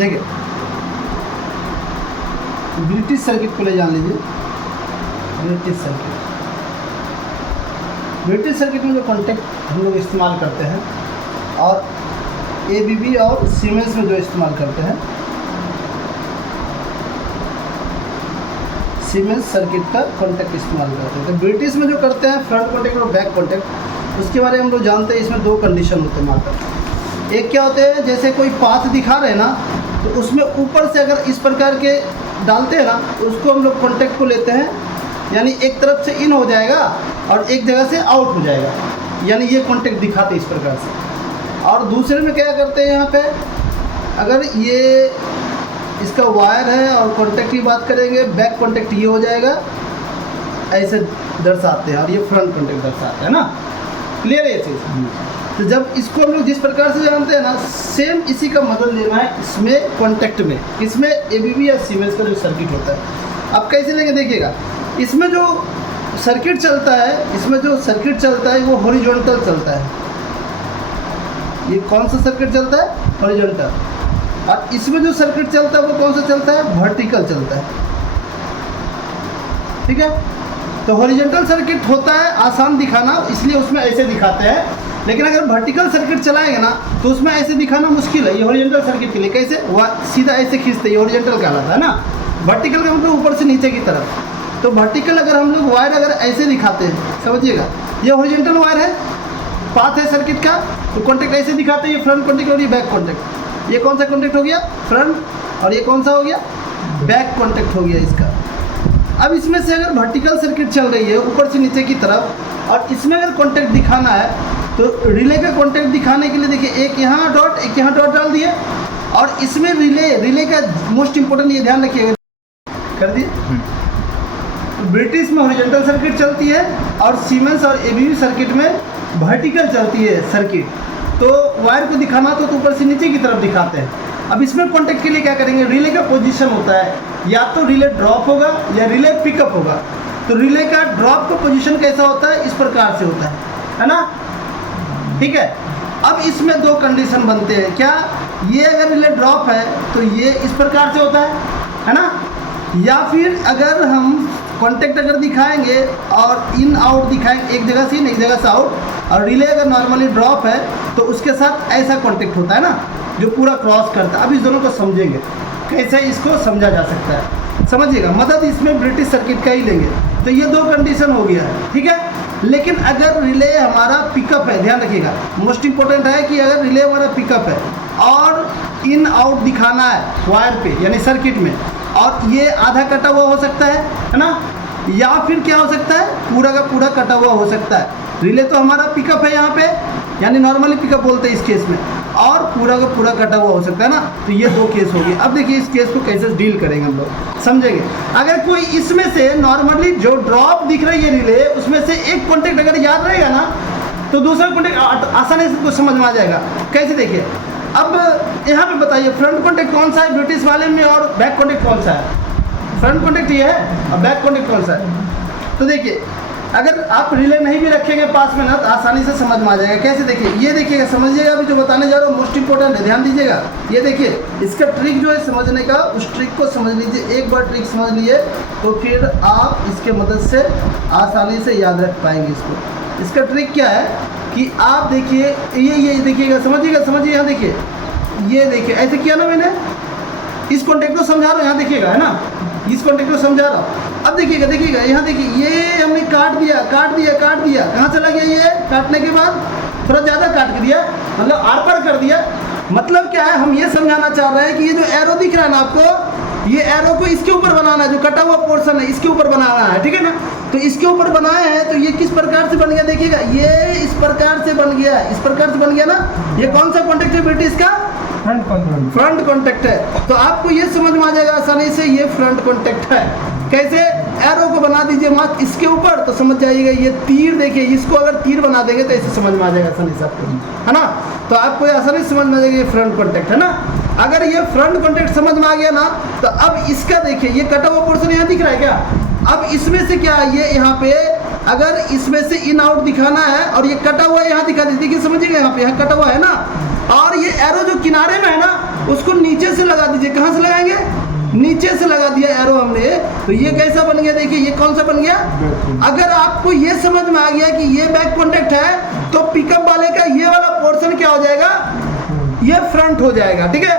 देखिए British circuit को ले जान लीजिए। ब्रिटिश सर्किट में जो कॉन्टेक्ट हम लोग इस्तेमाल करते हैं और एबीबी और सीमेंस में जो इस्तेमाल करते हैं, सीमेंस सर्किट का कॉन्टेक्ट इस्तेमाल करते हैं। तो ब्रिटिश में जो करते हैं फ्रंट कॉन्टेक्ट और बैक कॉन्टेक्ट, उसके बारे में हम लोग जानते हैं। इसमें दो कंडीशन होते हैं मात्र। एक क्या होते हैं, जैसे कोई पाथ दिखा रहे हैं ना, तो उसमें ऊपर से अगर इस प्रकार के डालते हैं ना, तो उसको हम लोग कॉन्टेक्ट को लेते हैं, यानी एक तरफ से इन हो जाएगा और एक जगह से आउट हो जाएगा, यानी ये कॉन्टेक्ट दिखाते हैं इस प्रकार से। और दूसरे में क्या करते हैं, यहाँ पे अगर ये इसका वायर है और कॉन्टेक्ट की बात करेंगे, बैक कॉन्टेक्ट ये हो जाएगा, ऐसे दर्शाते हैं, और ये फ्रंट कॉन्टेक्ट दर्शाते हैं ना। क्लियर है ये चीज़? तो जब इसको हम लोग जिस प्रकार से जानते हैं ना, सेम इसी का मदद लेना है इसमें कॉन्टेक्ट में, इसमें एबीबी या सीमेंस का जो सर्किट होता है। अब कैसे लेंगे देखिएगा, इसमें जो सर्किट चलता है, वो हॉरिजॉन्टल चलता है। ये कौन सा सर्किट चलता है? हॉरिजॉन्टल। और इसमें जो सर्किट चलता है वो कौन सा चलता है? वर्टिकल चलता है। ठीक है, तो हॉरिजॉन्टल सर्किट होता है आसान दिखाना, इसलिए उसमें ऐसे दिखाते हैं। लेकिन अगर वर्टिकल सर्किट चलाएंगे ना, तो उसमें ऐसे दिखाना मुश्किल है। ये हॉरिजॉन्टल सर्किट के लिए कैसे सीधा ऐसे खींचते हैं, ये हॉरिजॉन्टल कहलाता है ना। वर्टिकल का मतलब ऊपर से नीचे की तरफ। तो वर्टिकल अगर हम लोग वायर अगर ऐसे दिखाते हैं, समझिएगा, ये हॉरिजॉन्टल वायर है, पाथ है सर्किट का, तो कॉन्टेक्ट ऐसे दिखाते हैं, ये फ्रंट कॉन्टेक्ट और ये बैक कॉन्टेक्ट। ये कौन सा कॉन्टेक्ट हो गया? फ्रंट। और ये कौन सा हो गया? बैक कॉन्टेक्ट हो गया इसका। अब इसमें से अगर वर्टिकल सर्किट चल रही है ऊपर से नीचे की तरफ, और इसमें अगर कॉन्टेक्ट दिखाना है, तो रिले का कॉन्टेक्ट दिखाने के लिए देखिए, एक यहाँ डॉट, एक यहाँ डॉट डाल दिए, और इसमें रिले का मोस्ट इंपॉर्टेंट ये ध्यान रखिएगा, कर दिए। ब्रिटिश में हॉरिजॉन्टल सर्किट चलती है और सीमेंस और एबीबी सर्किट में वर्टिकल चलती है सर्किट। तो वायर को दिखाना तो ऊपर से नीचे की तरफ दिखाते हैं। अब इसमें कॉन्टेक्ट के लिए क्या करेंगे, रिले का पोजीशन होता है, या तो रिले ड्रॉप होगा या रिले पिकअप होगा। तो रिले का ड्रॉप का पोजीशन कैसा होता है? इस प्रकार से होता है ना। ठीक है, अब इसमें दो कंडीशन बनते हैं। क्या? ये अगर रिले ड्रॉप है तो ये इस प्रकार से होता है ना। या फिर अगर हम कॉन्टेक्ट अगर दिखाएंगे और इन आउट दिखाएंगे, एक जगह से इन एक जगह से आउट, और रिले अगर नॉर्मली ड्रॉप है तो उसके साथ ऐसा कॉन्टेक्ट होता है ना, जो पूरा क्रॉस करता है। अब इस दोनों को समझेंगे कैसे इसको समझा जा सकता है, समझिएगा। मदद इसमें ब्रिटिश सर्किट का ही लेंगे। तो ये दो कंडीशन हो गया है, ठीक है। लेकिन अगर रिले हमारा पिकअप है, ध्यान रखिएगा, मोस्ट इंपॉर्टेंट है कि अगर रिले हमारा पिकअप है और इन आउट दिखाना है वायर पे यानी सर्किट में, और ये आधा कटा हुआ हो सकता है ना, या फिर क्या हो सकता है, पूरा का पूरा कटा हुआ हो सकता है। रिले तो हमारा पिकअप है यहाँ पे, यानी नॉर्मली पिकअप बोलते हैं इस केस में, और पूरा का पूरा कटा हुआ हो सकता है ना। तो ये दो केस हो गए। अब देखिए इस केस को कैसे डील करेंगे हम लोग, समझेंगे। अगर कोई इसमें से नॉर्मली जो ड्रॉप दिख रही है रिले, उसमें से एक कॉन्टेक्ट अगर याद रहेगा ना, तो दूसरा कॉन्टेक्ट आसानी से कुछ समझ में आ जाएगा। कैसे? देखिए, अब यहाँ पे बताइए फ्रंट कॉन्टेक्ट कौन सा है ब्रिटिश वाले में, और बैक कॉन्टेक्ट कौन सा है? फ्रंट कॉन्टेक्ट ये है, और बैक कॉन्टेक्ट कौन सा है? तो देखिए, अगर आप रिले नहीं भी रखेंगे पास में ना, तो आसानी से समझ में आ जाएगा। कैसे? देखिए, ये देखिएगा, समझिएगा। अभी जो बताने जा रहा हूँ मोस्ट इंपॉर्टेंट है, ध्यान दीजिएगा। ये देखिए, इसका ट्रिक जो है समझने का, उस ट्रिक को समझ लीजिए। एक बार ट्रिक समझ लिए तो फिर आप इसके मदद से आसानी से याद रख पाएंगे इसको। इसका ट्रिक क्या है कि आप देखिए, ये देखिएगा, समझिए। यहाँ देखिए, ये देखिए, ऐसे किया ना मैंने, इस कॉन्टेक्ट को समझा रहा हूँ, यहाँ देखिएगा, है ना, इस कॉन्टेक्ट को समझा रहा हूँ। अब देखिएगा, यहाँ देखिए, ये हमने काट दिया। कहाँ चला गया? ये काटने के बाद थोड़ा ज़्यादा काट के दिया, मतलब आर पार कर दिया। मतलब क्या है, हम ये समझाना चाह रहे हैं कि ये जो एरो दिख रहा है ना आपको, ये एरो को इसके ऊपर बनाना है, जो कटा हुआ पोर्शन है इसके ऊपर बनाना है, ठीक है ना। तो इसके ऊपर बनाए हैं, तो ये किस प्रकार से बन गया देखिएगा, ये इस प्रकार से बन गया, इस प्रकार से बन गया ना। ये कौन सा कॉन्टेक्ट है ब्रिटिश का? फ्रंट कॉन्टेक्ट है। तो आपको ये समझ में आ जाएगा आसानी से, ये फ्रंट कॉन्टेक्ट है। कैसे? एरो को बना दीजिए मत इसके ऊपर, तो समझ जाइएगा। ये तीर देखिए, इसको अगर तीर बना देंगे तो ऐसे समझ में आ जाएगा आसानी से आपको, है ना। तो आपको आसानी से समझ में आ जाएगा ये फ्रंट कॉन्टेक्ट है ना। अगर ये फ्रंट कॉन्टेक्ट समझ में आ गया ना, तो अब इसका देखिए, ये कटा हुआ पोर्शन यहाँ दिख रहा है क्या? अब इसमें से क्या, ये यहाँ पे अगर इसमें से इन आउट दिखाना है, और ये कटा हुआ यहाँ दिखा दीजिए, समझिएगा, यहाँ पे यहाँ कटा हुआ है ना, और ये एरो जो किनारे में है ना, उसको नीचे से लगा दीजिए। कहाँ से लगाएंगे? नीचे से लगा दिया एरो हमने, तो ये कैसा बन गया? देखिए ये कौन सा बन गया? अगर आपको ये समझ में आ गया कि ये बैक कॉन्टैक्ट है, तो पिकअप वाले का ये वाला पोर्शन क्या हो जाएगा? ये फ्रंट हो जाएगा, ठीक है।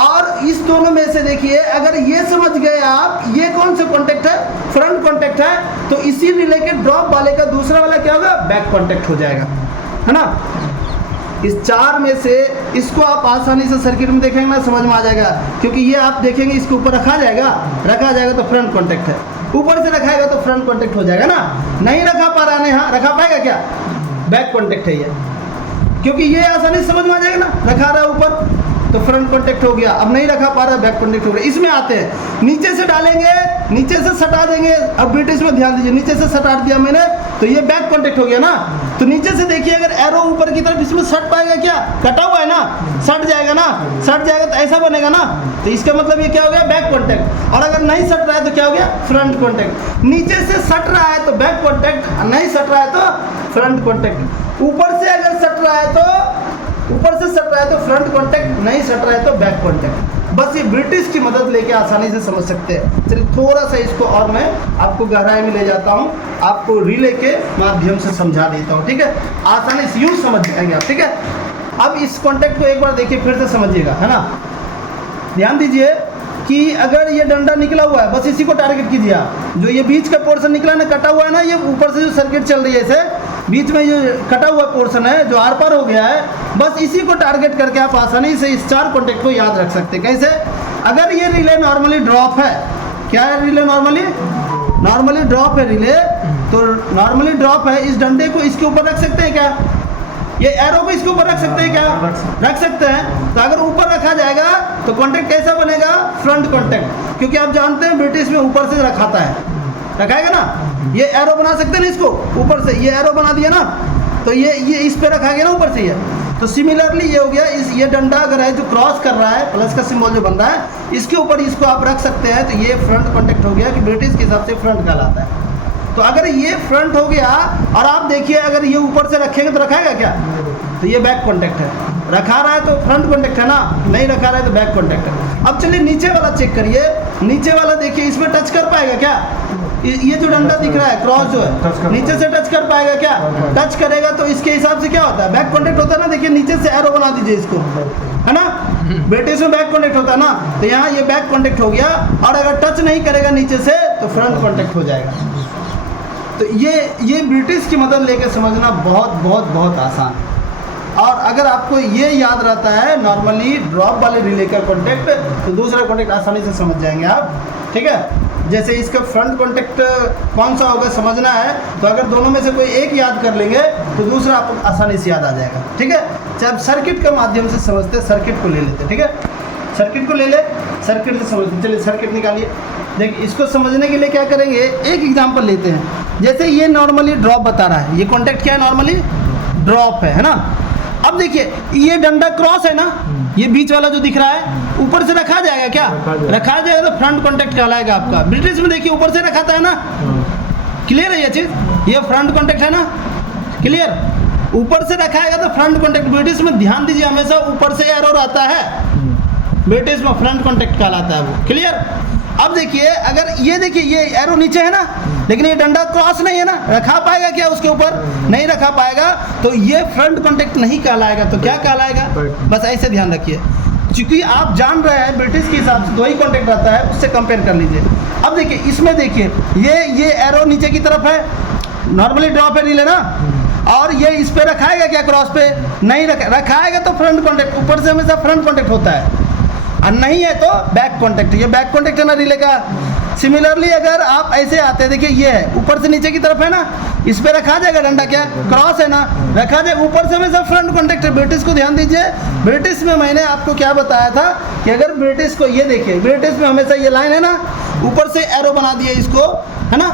और इस दोनों में से देखिए, अगर ये समझ गए आप ये कौन सा कॉन्टैक्ट है? फ्रंट कॉन्टैक्ट है, तो इसी रिले के ड्रॉप वाले का दूसरा वाला क्या होगा? बैक कॉन्टैक्ट हो जाएगा, है ना। इस चार में से इसको आप आसानी से सर्किट में देखेंगे ना, समझ में आ जाएगा, क्योंकि ये आप देखेंगे इसके ऊपर रखा जाएगा तो फ्रंट कॉन्टैक्ट है, ऊपर से रखाएगा तो फ्रंट कॉन्टैक्ट हो जाएगा ना। नहीं रखा पा रहा है, हाँ रखा पाएगा क्या? बैक कॉन्टैक्ट है ये, क्योंकि ये आसानी से समझ में आ जाएगा ना, रखा रहा है ऊपर तो फ्रंट कॉन्टैक्ट हो गया। अब नहीं रखा पा रहा, बैक कॉन्टैक्ट हो गया। इसमें आते हैं, नीचे से डालेंगे, नीचे से सटा देंगे। अब ब्रिटिश में ध्यान दीजिए, नीचे से सटा दिया मैंने तो ये बैक कॉन्टैक्ट हो गया ना। तो नीचे से देखिए, अगर एरो ऊपर की तरफ इसमें सट पाएगा क्या? कटा हुआ है ना, सट जाएगा ना, सट जाएगा तो ऐसा बनेगा ना, तो इसका मतलब ये क्या हो गया? Back contact. और अगर नहीं सट रहा है तो क्या हो गया? Front contact. नीचे से सट रहा है तो बैक कॉन्टैक्ट, नहीं सट रहा है तो फ्रंट कॉन्टैक्ट। ऊपर से अगर सट रहा है तो ऊपर से सट रहा है तो फ्रंट कॉन्टैक्ट, नहीं सट रहा है तो बैक कॉन्टैक्ट। बस ये ब्रिटिश की मदद लेके आसानी से समझ सकते हैं। चलिए थोड़ा सा इसको और मैं आपको गहराई में ले जाता हूँ, आपको रिले के माध्यम से समझा देता हूँ, ठीक है। आसानी से यूँ समझ जाएंगे आप, ठीक है। अब इस कॉन्टैक्ट को एक बार देखिए, फिर से समझिएगा, है ना। ध्यान दीजिए कि अगर ये डंडा निकला हुआ है, बस इसी को टारगेट कीजिए आप। जो ये बीच का पोर्शन निकला ना, कटा हुआ है ना, ये ऊपर से जो सर्किट चल रही है इसे बीच में ये कटा हुआ पोर्शन है जो आर पार हो गया है, बस इसी को टारगेट करके आप आसानी से इस चार कॉन्टैक्ट को याद रख सकते हैं। कैसे? अगर ये रिले नॉर्मली ड्रॉप है, क्या है रिले? नॉर्मली ड्रॉप है रिले, तो नॉर्मली ड्रॉप है, इस डंडे को इसके ऊपर रख सकते हैं क्या? ये एरो को इसके ऊपर रख सकते हैं क्या? रख सकते हैं। तो अगर ऊपर रखा जाएगा तो कॉन्टैक्ट कैसा बनेगा? फ्रंट कॉन्टैक्ट, क्योंकि आप जानते हैं ब्रिटिश में ऊपर से रखाता है, रखाएगा ना। ये एरो बना सकते हैं ना, इसको ऊपर से ये एरो बना दिया ना, तो ये इस पे रखा गया ना ऊपर से ये। तो सिमिलरली ये हो गया, ये डंडा अगर है जो क्रॉस कर रहा है, प्लस का सिंबल जो बन रहा है, इसके ऊपर इसको आप रख सकते हैं, तो ये फ्रंट कॉन्टैक्ट हो गया, कि ब्रिटिश के हिसाब से फ्रंट कहलाता है। तो अगर ये फ्रंट हो गया, और आप देखिए अगर ये ऊपर से रखेंगे तो रखाएगा क्या? तो ये बैक कॉन्टैक्ट है। रखा रहा है तो फ्रंट कॉन्टैक्ट है ना, नहीं रखा रहा है तो बैक कॉन्टैक्ट है। अब चलिए नीचे वाला चेक करिए, नीचे वाला देखिए, इसमें टच कर पाएगा क्या? ये जो डंडा दिख रहा है क्रॉस जो है, नीचे से टच कर पाएगा क्या? टच करेगा तो इसके हिसाब से क्या होता है? बैक कॉन्टैक्ट होता है ना। देखिए नीचे से एरो बना दीजिए इसको, है ना, ब्रिटिश में बैक कॉन्टैक्ट होता है ना, तो यहाँ ये बैक कॉन्टैक्ट हो गया। और अगर टच नहीं करेगा नीचे से तो फ्रंट कॉन्टैक्ट हो जाएगा। तो ये ब्रिटिश की मदद लेकर समझना बहुत आसान। और अगर आपको ये याद रहता है नॉर्मली ड्रॉप वाले रिले का कॉन्टैक्ट, तो दूसरा कॉन्टैक्ट आसानी से समझ जाएंगे आप, ठीक है। जैसे इसका फ्रंट कॉन्टैक्ट कौन सा होगा समझना है, तो अगर दोनों में से कोई एक याद कर लेंगे तो दूसरा आपको आसानी से याद आ जाएगा, ठीक है। चाहे आप सर्किट के माध्यम से समझते हैं, सर्किट को ले लेते, ठीक है। सर्किट को ले ले, सर्किट से समझते। चलिए सर्किट निकालिए। देखिए इसको समझने के लिए क्या करेंगे, एक एग्जाम्पल लेते हैं। जैसे ये नॉर्मली ड्रॉप बता रहा है, ये कॉन्टैक्ट क्या है? नॉर्मली ड्रॉप है ना। अब देखिए ये डंडा क्रॉस है ना, ये बीच वाला जो दिख रहा है ऊपर से रखा जाएगा क्या? रखा जाएगा तो फ्रंट कॉन्टैक्ट कहलाएगा आपका। ब्रिटिश में देखिए ऊपर से रखाता है ना, क्लियर है ये चीज, ये फ्रंट कॉन्टैक्ट है ना, क्लियर। ऊपर से रखाएगा तो फ्रंट कॉन्टैक्ट। ब्रिटिश में ध्यान दीजिए हमेशा ऊपर से एरो रहता है, ब्रिटिश में फ्रंट कॉन्टैक्ट कहलाता है वो, क्लियर। अब देखिए अगर ये देखिए ये एरो नीचे है ना, लेकिन ये डंडा क्रॉस नहीं है ना, रखा पाएगा क्या उसके ऊपर? नहीं रखा पाएगा, तो ये फ्रंट कॉन्टैक्ट नहीं कहलाएगा। तो क्या कहलाएगा? बस ऐसे ध्यान रखिए, क्योंकि आप जान रहे हैं ब्रिटिश के हिसाब से दो ही कॉन्टैक्ट रहता है, उससे कंपेयर कर लीजिए। अब देखिए इसमें देखिए ये एरो नीचे की तरफ है, नॉर्मली ड्रॉप है रिले ना, और ये इस पे रखाएगा क्या? क्रॉस पे नहीं रखाएगा तो फ्रंट कॉन्टैक्ट, ऊपर से हमेशा फ्रंट कॉन्टैक्ट होता है, और नहीं है तो बैक कॉन्टैक्ट। ये बैक कॉन्टैक्ट है ना रिले का। सिमिलरली अगर आप ऐसे आते हैं, देखिए ये है ऊपर से नीचे की तरफ है ना, इस पे रखा जाएगा डंडा, क्या क्रॉस है ना, रखा जाएगा ऊपर से हमेशा फ्रंट कॉन्टैक्ट है। ब्रिटिश को ध्यान दीजिए, ब्रिटिश में मैंने आपको क्या बताया था कि अगर ब्रिटिश को ये देखिए, ब्रिटिश में हमेशा ये लाइन है ना, ऊपर से एरो बना दिया इसको, है ना,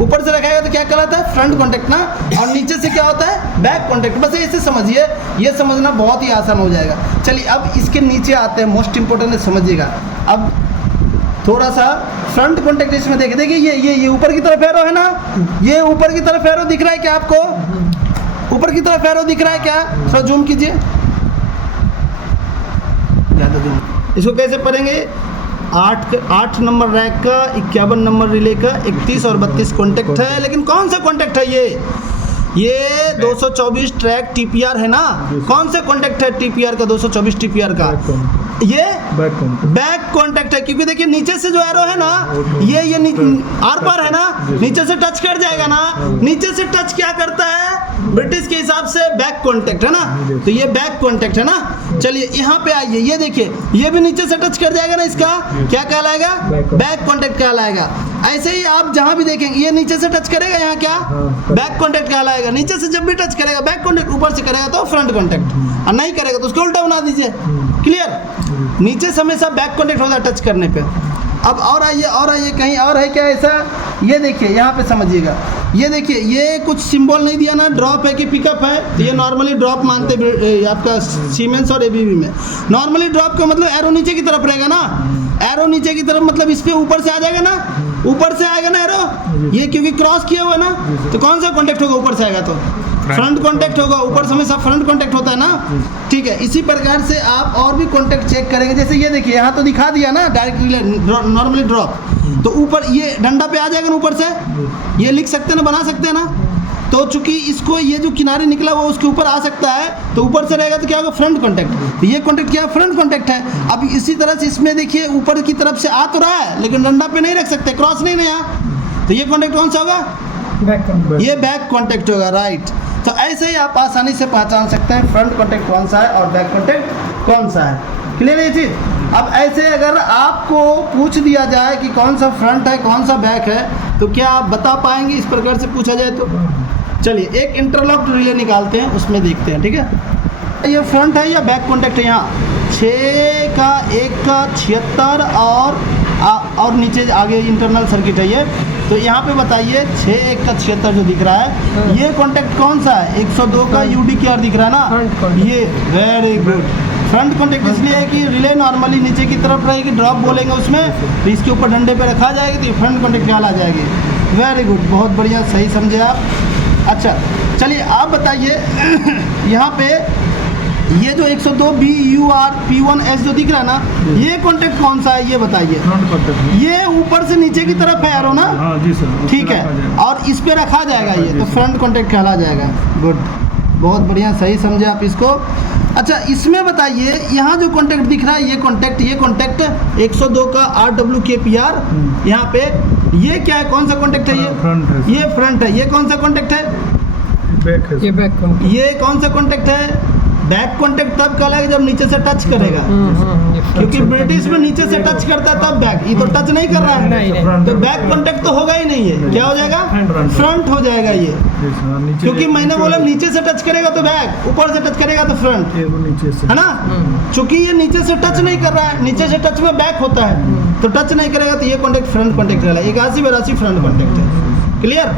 ऊपर से रखाएगा तो क्या कहलाता है? फ्रंट कॉन्टैक्ट ना, और नीचे से क्या होता है? Back contact. बस ऐसे समझिए, ये समझना बहुत ही आसान हो जाएगा। चलिए अब इसके नीचे आते हैं, मोस्ट इंपोर्टेंट है, समझिएगा। अब थोड़ा सा फ्रंट कॉन्टैक्ट इसमें देखिए ये ऊपर की तरफ एरो है ना, ये ऊपर की तरफ एरो दिख रहा है क्या आपको? ऊपर की तरफ एरो दिख रहा है क्या? थोड़ा जूम कीजिए, ज़्यादा जूम, इसको कैसे पढ़ेंगे? 8 नंबर रैक का, 51 नंबर रिले का, 31 और 32 कॉन्टैक्ट है। लेकिन कौन सा कॉन्टैक्ट है ये 224 ट्रैक टीपीआर है ना। कौन सा कॉन्टैक्ट है टीपीआर का? 224 टीपीआर का ये बैक कॉन्टैक्ट है, क्योंकि देखिए नीचे से जो एरो है ना, ये आर पार है ना, नीचे से टच कर जाएगा ना। नीचे से टच क्या करता है ब्रिटिश के हिसाब से? बैक कॉन्टैक्ट है ना, तो ये बैक कॉन्टैक्ट है ना। चलिए यहाँ पे आइए, ये देखिए ये भी नीचे से टच कर जाएगा ना, इसका क्या कहलाएगा? बैक कॉन्टैक्ट कहलाएगा। ऐसे ही आप जहाँ भी देखेंगे ये नीचे से टच करेगा, यहाँ क्या बैक कॉन्टैक्ट कहलाएगा। नीचे से जब भी टच करेगा बैक कॉन्टैक्ट, ऊपर से करेगा तो फ्रंट कॉन्टैक्ट, और नहीं करेगा तो उसको उल्टा बना दीजिए। क्लियर? नीचे से हमेशा बैक कॉन्टैक्ट होता है टच करने पे। अब और आइए कहीं और है क्या ऐसा? ये देखिए यहाँ पे समझिएगा, ये देखिए ये कुछ सिंबल नहीं दिया ना, ड्रॉप है कि पिकअप है, तो ये नॉर्मली ड्रॉप मानते आपका सीमेंस और एबीवी में। नॉर्मली ड्रॉप का मतलब एरो नीचे की तरफ रहेगा ना, एरो नीचे की तरफ मतलब इस पे ऊपर से आ जाएगा ना, ऊपर से आएगा ना एरो, ये क्योंकि क्रॉस किया हुआ ना, तो कौन सा कॉन्टैक्ट होगा? ऊपर से आएगा तो फ्रंट कॉन्टैक्ट होगा। ऊपर से हमेशा फ्रंट कॉन्टैक्ट होता है ना। ठीक है, इसी प्रकार से आप और भी कॉन्टैक्ट चेक करेंगे। जैसे ये देखिए यहाँ तो दिखा दिया ना डायरेक्ट नॉर्मली ड्रॉप, तो ऊपर ये डंडा पे आ जाएगा ना, ऊपर से ये लिख सकते हैं ना, बना सकते हैं ना। तो चूंकि इसको ये जो किनारे निकला हुआ उसके ऊपर आ सकता है, तो ऊपर से रहेगा तो क्या होगा? Front contact. तो ये कॉन्टैक्ट क्या है? फ्रंट कॉन्टैक्ट है। अब इसी तरह से इसमें देखिए ऊपर की तरफ से आ तो रहा है, लेकिन डंडा पे नहीं रख सकते, क्रॉस नहीं नया, तो ये कॉन्टैक्ट कौन सा होगा? ये बैक कॉन्टैक्ट होगा। राइट। तो ऐसे ही आप आसानी से पहचान सकते हैं फ्रंट कॉन्टैक्ट कौन सा है और बैक कॉन्टैक्ट कौन सा है। क्लियर है ये चीज़? अब ऐसे अगर आपको पूछ दिया जाए कि कौन सा फ्रंट है कौन सा बैक है, तो क्या आप बता पाएंगे? इस प्रकार से पूछा जाए तो चलिए एक इंटरलॉक्ड रिले निकालते हैं, उसमें देखते हैं। ठीक है, ये फ्रंट है या बैक कॉन्टैक्ट है? यहाँ 6 का 1 का 76 और नीचे आगे इंटरनल सर्किट है ये। तो यहाँ पे बताइए 6 1 का 76 जो दिख रहा है, ये कॉन्टैक्ट कौन सा है? 102 का UDQR दिख रहा है ना, ये वेरी गुड। फ्रंट कॉन्टैक्ट इसलिए है कि रिले नॉर्मली नीचे की तरफ रहेगी, ड्रॉप बोलेंगे उसमें, तो इसके ऊपर डंडे पे रखा जाएगा तो ये फ्रंट कॉन्टैक्ट ख्याल आ जाएगी। वेरी गुड, बहुत बढ़िया, सही समझे आप। अच्छा चलिए आप बताइए यहाँ पे ये जो 102 BUR P1S जो दिख रहा है ना, ये कॉन्टैक्ट कौन सा है ये बताइए? ये ऊपर से नीचे की तरफ है एरो ना। हाँ जी सर, ठीक है, और इस पे रखा जाएगा ये, तो फ्रंट कॉन्टैक्ट कहला जाएगा। गुड, बहुत बढ़िया, सही समझे आप इसको। अच्छा इसमें बताइए यहाँ जो कॉन्टैक्ट दिख रहा है ये कॉन्टैक्ट 102 का RWKPR यहाँ पे, ये क्या है? कौन सा कॉन्टैक्ट है ये? फ्रंट है। ये फ्रंट है। ये कौन सा कॉन्टैक्ट है? बैक है। ये बैक कॉन्टैक्ट। ये कौन सा कॉन्टैक्ट है? बैक कॉन्टैक्ट तब कहलाएगा जब नीचे से टच करेगा, क्योंकि ब्रिटिश में नीचे से टच करता है तब बैक, ये तो टच नहीं कर रहा है, नहीं। तो बैक कॉन्टैक्ट तो होगा ही नहीं है। क्या हो जाएगा? फ्रंट हो जाएगा ये, क्योंकि मैंने बोला नीचे से टच करेगा तो बैक, ऊपर से टच करेगा तो फ्रंट, नीचे से है ना। चूंकि ये नीचे से टच नहीं कर रहा है, नीचे से टच में बैक होता है, तो टच नहीं करेगा तो ये कॉन्टैक्ट फ्रंट कॉन्टैक्ट रहता है। 81-82 फ्रंट कॉन्टैक्ट है। क्लियर?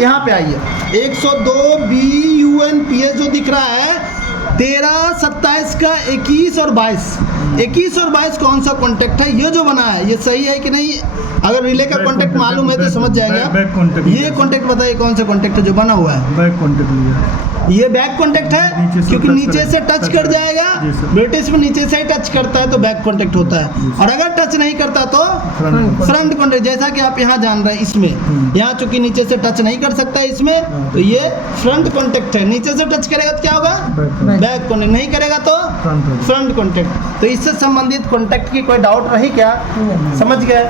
यहाँ पे आइए 102 BUNPS जो दिख रहा है 13, 27 का 21 और 22 कौन सा कॉन्टैक्ट है? ये जो बना है ये सही है कि नहीं? अगर रिले का कॉन्टैक्ट मालूम है तो समझ जाएगा। ये कॉन्टैक्ट बताइए कौन सा कॉन्टैक्ट है जो बना हुआ है? बैक कॉन्टैक्ट लिया। ये बैक कॉन्टैक्ट है, क्योंकि नीचे से टच कर जाएगा। ब्रिटिश में नीचे से ही टच करता है तो बैक कॉन्टैक्ट होता है, और अगर टच नहीं करता तो फ्रंट कॉन्टैक्ट। जैसा कि आप यहाँ जान रहे हैं, इसमें यहाँ चूंकि नीचे से टच नहीं कर सकता है इसमें, तो ये फ्रंट कॉन्टैक्ट है। नीचे से टच करेगा तो क्या होगा? Back contact. नहीं करेगा तो फ्रंट कॉन्टैक्ट। तो इससे संबंधित कॉन्टैक्ट की कोई डाउट रही क्या? समझ गए?